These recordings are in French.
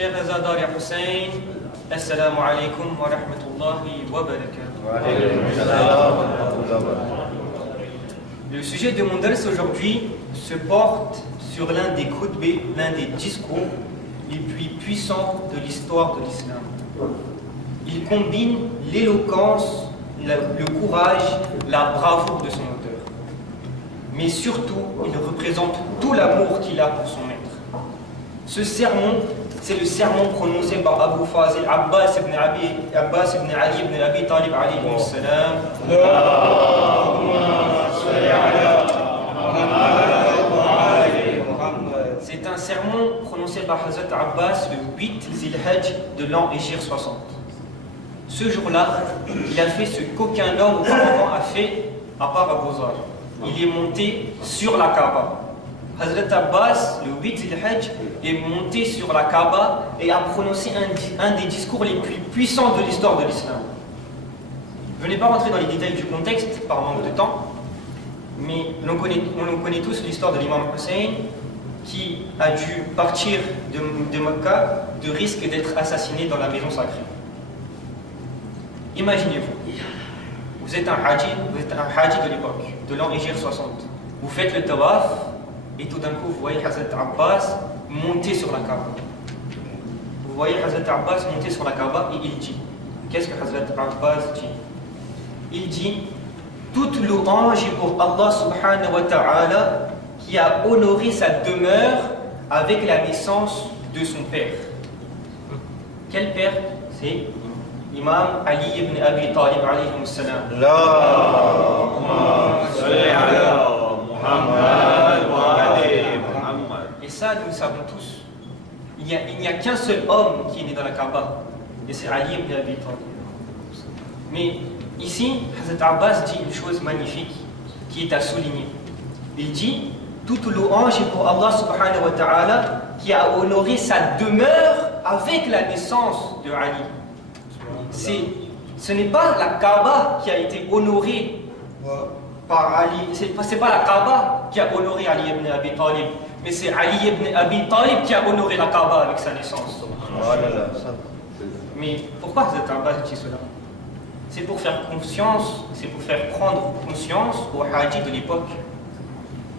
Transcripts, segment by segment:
Cher Azadar et Hussein, Assalamu alaikum wa rahmatullahi wa barakatuh. Le sujet de mon dars aujourd'hui se porte sur l'un des khutbés, l'un des discours les plus puissants de l'histoire de l'islam. Il combine l'éloquence, le courage, la bravoure de son auteur. Mais surtout, il représente tout l'amour qu'il a pour son maître. Ce sermon, c'est le sermon prononcé par Abu Fazil Abbas ibn Ali ibn Abi Talib alayhi salam. C'est un sermon prononcé par Hazrat Abbas le 8 Zilhajj de l'an Hégire 60. Ce jour-là, il a fait ce qu'aucun homme auparavant a fait à part Abu Zar. Il est monté sur la Kaaba. Hazrat Abbas, le 8 Zilhajj, est monté sur la Kaaba et a prononcé un des discours les plus puissants de l'histoire de l'islam. Je ne vais pas rentrer dans les détails du contexte par manque de temps, mais on connaît tous l'histoire de l'imam Hussein qui a dû partir de Mecca de risque d'être assassiné dans la maison sacrée. Imaginez-vous, vous êtes un haji de l'époque, de l'an Hégire 60. Vous faites le tawaf et tout d'un coup vous voyez Hazrat Abbas monter sur la Kaaba. Vous voyez Hazrat Abbas monter sur la Kaaba et il dit, qu'est-ce que Hazrat Abbas dit? Il dit, toute louange est pour Allah subhanahu wa ta'ala qui a honoré sa demeure avec la naissance de son père. Quel père? C'est Imam Ali ibn Abi Talib alayhi salam. Et ça, nous le savons tous. Il n'y a qu'un seul homme qui est né dans la Kaaba, et c'est Ali ibn Abi Talib. Mais ici, Hazrat Abbas dit une chose magnifique qui est à souligner. Il dit, toute louange est pour Allah subhanahu wa ta'ala qui a honoré sa demeure avec la naissance de Ali. Ce n'est pas la Kaaba qui a été honorée par Ali, c'est pas la Kaaba qui a honoré Ali ibn Abi Talib, mais c'est Ali ibn Abi Talib qui a honoré la Kaaba avec sa naissance. Mais pourquoi Hazrat Abbas dit cela? C'est pour faire confiance, c'est pour faire prendre conscience aux hadiths de l'époque.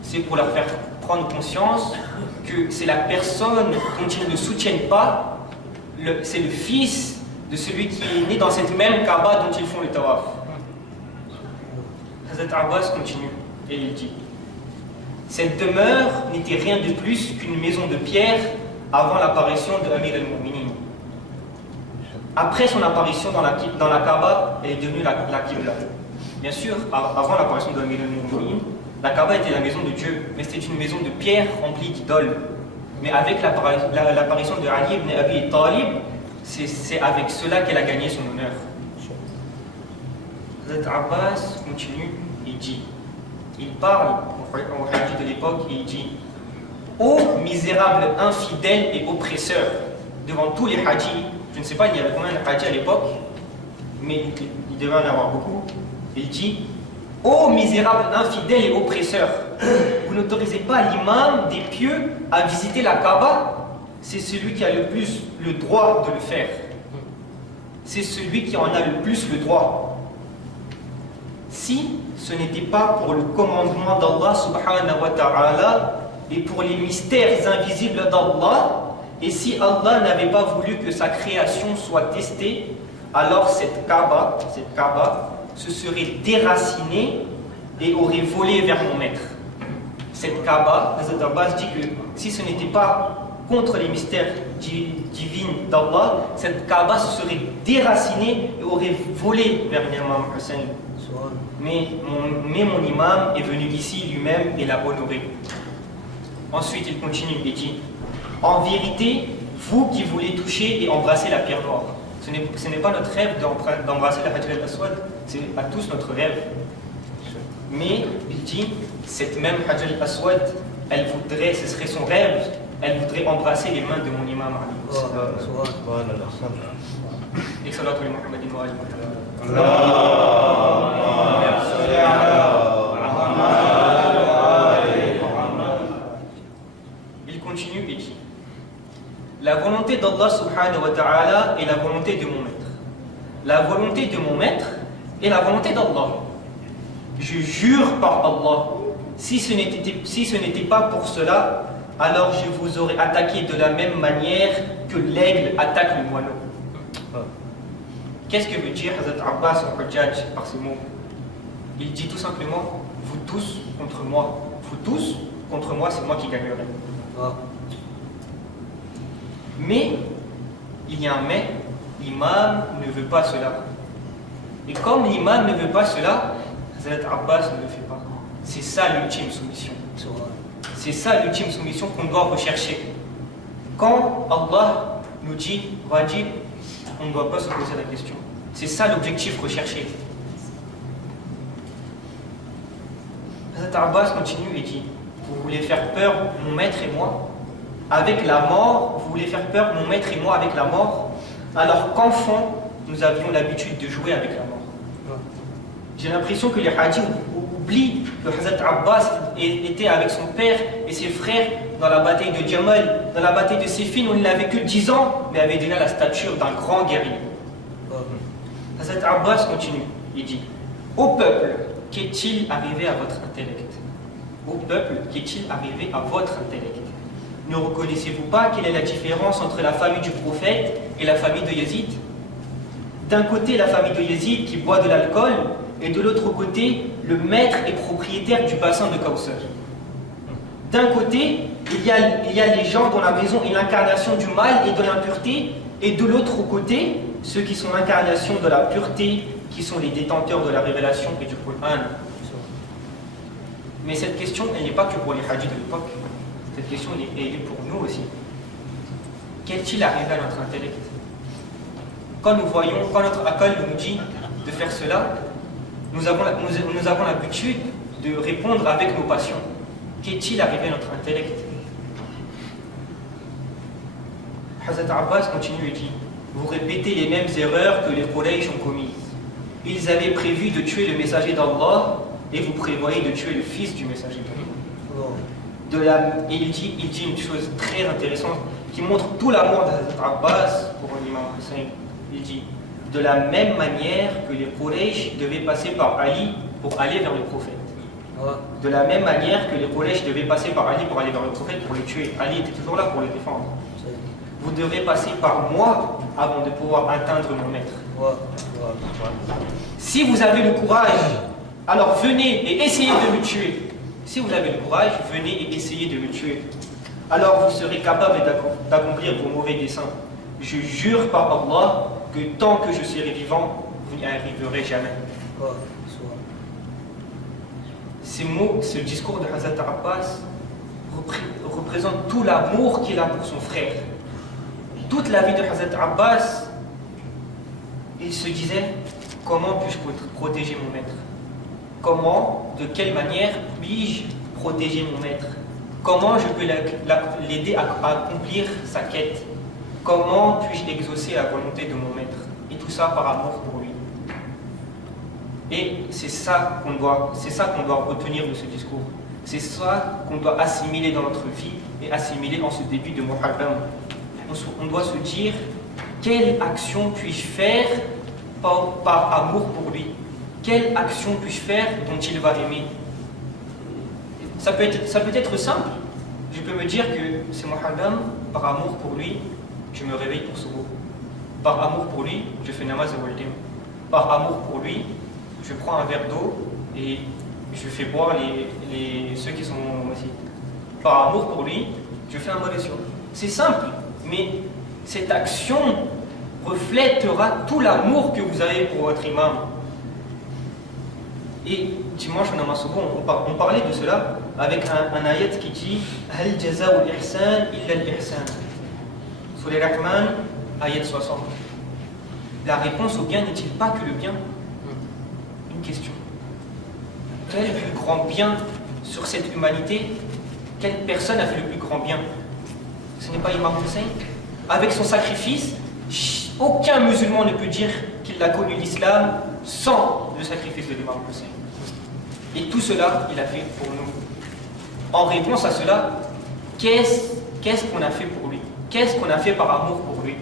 C'est pour leur faire prendre conscience que c'est la personne dont ils ne soutiennent pas, c'est le fils de celui qui est né dans cette même Kaaba dont ils font le tawaf. Hazrat Abbas continue et il dit, cette demeure n'était rien de plus qu'une maison de pierre avant l'apparition de Amir al-Mu'minin. Après son apparition dans la Kaaba, elle est devenue la Qibla. Bien sûr, avant l'apparition de Amir al-Mu'minin, la Kaaba était la maison de Dieu, mais c'était une maison de pierre remplie d'idoles. Mais avec l'apparition de Ali ibn Abi Talib, c'est avec cela qu'elle a gagné son honneur. Hazrat Abbas continue et dit, il parle au hadith de l'époque et il dit, ô misérable infidèle et oppresseur, devant tous les hadiths, je ne sais pas il y avait combien de hadiths à l'époque, mais il devait en avoir beaucoup, il dit, ô misérable infidèle et oppresseur, vous n'autorisez pas l'imam des pieux à visiter la Kaaba? C'est celui qui a le plus le droit de le faire. C'est celui qui en a le plus le droit. Si ce n'était pas pour le commandement d'Allah subhanahu wa ta'ala et pour les mystères invisibles d'Allah, et si Allah n'avait pas voulu que sa création soit testée, alors cette Kaaba se serait déracinée et aurait volé vers mon maître. Cette Kaaba, Hazrat Abbas dit que si ce n'était pas contre les mystères divins d'Allah, cette Kaaba se serait déracinée et aurait volé vers l'imam Hussein. Mais mon imam est venu ici lui-même et l'a honoré. Ensuite, il continue et dit, en vérité, vous qui voulez toucher et embrasser la pierre noire, ce n'est pas notre rêve d'embrasser la Hajar al-Aswad, c'est à tous notre rêve. Mais, il dit, cette même Hajar al-Aswad, ce serait son rêve, elle voudrait embrasser les mains de mon imam. Et salatu Muhammadin wa Il continue et dit, la volonté d'Allah subhanahu wa ta'ala est la volonté de mon maître. La volonté de mon maître est la volonté d'Allah. Je jure par Allah, si ce n'était pas pour cela, alors je vous aurais attaqué de la même manière que l'aigle attaque le moineau. Qu'est-ce que veut dire Hazrat Abbas al-Hujjaj par ces mots? Il dit tout simplement, vous tous contre moi. Vous tous contre moi, c'est moi qui gagnerai. Mais, il y a un mais, l'imam ne veut pas cela. Et comme l'imam ne veut pas cela, Hazrat Abbas ne le fait pas. C'est ça l'ultime soumission. C'est ça l'ultime soumission qu'on doit rechercher. Quand Allah nous dit wajib, on ne doit pas se poser la question. C'est ça l'objectif recherché. Hazrat Abbas continue et dit, vous voulez faire peur mon maître et moi avec la mort, vous voulez faire peur mon maître et moi avec la mort, alors qu'enfant nous avions l'habitude de jouer avec la mort. J'ai l'impression que les hadiths oublient que Hazrat Abbas était avec son père et ses frères dans la bataille de Jamal, dans la bataille de Siffin où il n'avait que 10 ans, mais avait déjà la stature d'un grand guerrier. Hazrat Abbas continue, il dit, ô peuple, qu'est-il arrivé à votre intellect? Ô peuple, qu'est-il arrivé à votre intellect? Ne reconnaissez-vous pas quelle est la différence entre la famille du prophète et la famille de Yazid? D'un côté, la famille de Yazid qui boit de l'alcool, et de l'autre côté, le maître et propriétaire du bassin de Kawthar. D'un côté, il y a les gens dont la maison est l'incarnation du mal et de l'impureté, et de l'autre côté, ceux qui sont l'incarnation de la pureté, qui sont les détenteurs de la révélation et du Coran. Mais cette question, elle n'est pas que pour les hadiths de l'époque. Cette question, elle est pour nous aussi. Qu'est-il arrivé à notre intellect? Quand nous voyons, quand notre akal nous dit de faire cela, nous avons l'habitude de répondre avec nos passions. Qu'est-il arrivé à notre intellect? Hazrat Abbas continue et dit, vous répétez les mêmes erreurs que les Quraysh ont commises. Ils avaient prévu de tuer le messager d'Allah et vous prévoyez de tuer le fils du messager d'Allah. Et il dit une chose très intéressante qui montre tout l'amour d'Hazrat Abbas pour l'imam Hussein. Il dit, de la même manière que les Quraysh devaient passer par Ali pour aller vers le prophète. De la même manière que les Quraysh devaient passer par Ali pour aller vers le prophète pour le tuer. Ali était toujours là pour le défendre. Vous devez passer par moi avant de pouvoir atteindre mon maître. Si vous avez le courage, alors venez et essayez de me tuer. Si vous avez le courage, venez et essayez de me tuer. Alors vous serez capable d'accomplir vos mauvais desseins. Je jure par Allah que tant que je serai vivant, vous n'y arriverez jamais. Ces mots, ce discours de Hazrat Abbas représente tout l'amour qu'il a pour son frère. Toute la vie de Hazrat Abbas, il se disait, comment puis-je protéger mon maître? Comment, de quelle manière puis-je protéger mon maître? Comment je peux l'aider à accomplir sa quête? Comment puis-je exaucer la volonté de mon maître? Et tout ça par amour pour lui. Et c'est ça qu'on doit retenir de ce discours. C'est ça qu'on doit assimiler dans notre vie et assimiler en ce début de Muharram. On doit se dire, quelle action puis-je faire par amour pour lui? Quelle action puis-je faire dont il va aimer? Ça peut être simple. Je peux me dire que c'est Muharram, par amour pour lui, je me réveille pour Subuh. Par amour pour lui, je fais namaz al-waldim. Par amour pour lui, je prends un verre d'eau et je fais boire ceux qui sont aussi. Par amour pour lui, je fais un modération. C'est simple, mais cette action reflètera tout l'amour que vous avez pour votre imam. Et dimanche, on parlait de cela avec un ayat qui dit Hal jaza'u al-ihsan illa al-ihsan. Sur les Rahman, ayat 60. La réponse au bien n'est-il pas que le bien? Une question. Quel est le plus grand bien sur cette humanité? Quelle personne a fait le plus grand bien? Ce n'est pas Imam Hussein? Avec son sacrifice, aucun musulman ne peut dire qu'il a connu l'islam sans le sacrifice de l'Imam Hussein. Et tout cela, il a fait pour nous. En réponse à cela, qu'est-ce qu'on a fait pour lui? qu'est-ce qu'on a fait par amour pour lui.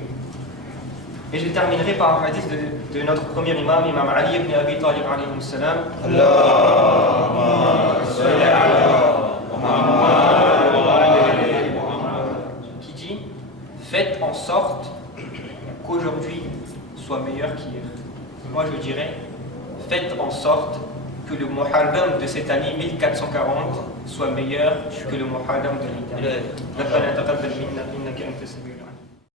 Et je terminerai par un hadith de notre premier imam, Imam Ali ibn Abi Talib alayhi salam. Qui dit, faites en sorte qu'aujourd'hui soit meilleur qu'hier. Moi je dirais, faites en sorte que le Muharram de cette année 1440 soit meilleur que le Muharram de l'année dernière.